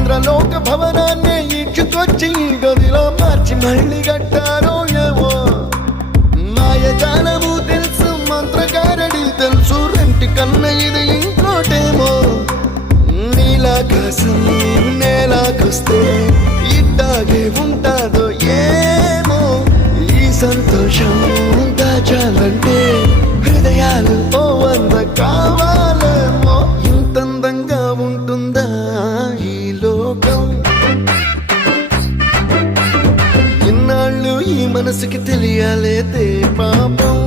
ఇంద్రలోక భవనాన్ని ఈడ్చుకొచ్చి గదిలో మార్చి మళ్ళీ కట్టారో ఏమో మాయజాలము తెలుసు మంత్రగారడి తెలుసు రెంటి కన్న ఇది ఇంకోటేమో నీలాకాశం నేలాకొస్తే ఇట్టాగే ఉంటాదో ఏమో ఈ సంతోషం దాచాలంటే హృదయాలు ఓ వంద కావాలేమో ఇంతందంగా ఉంటుందా ఈ లోకం ఇన్నాళ్ళు ఈ మనసుకి తెలియాలేదే పాపం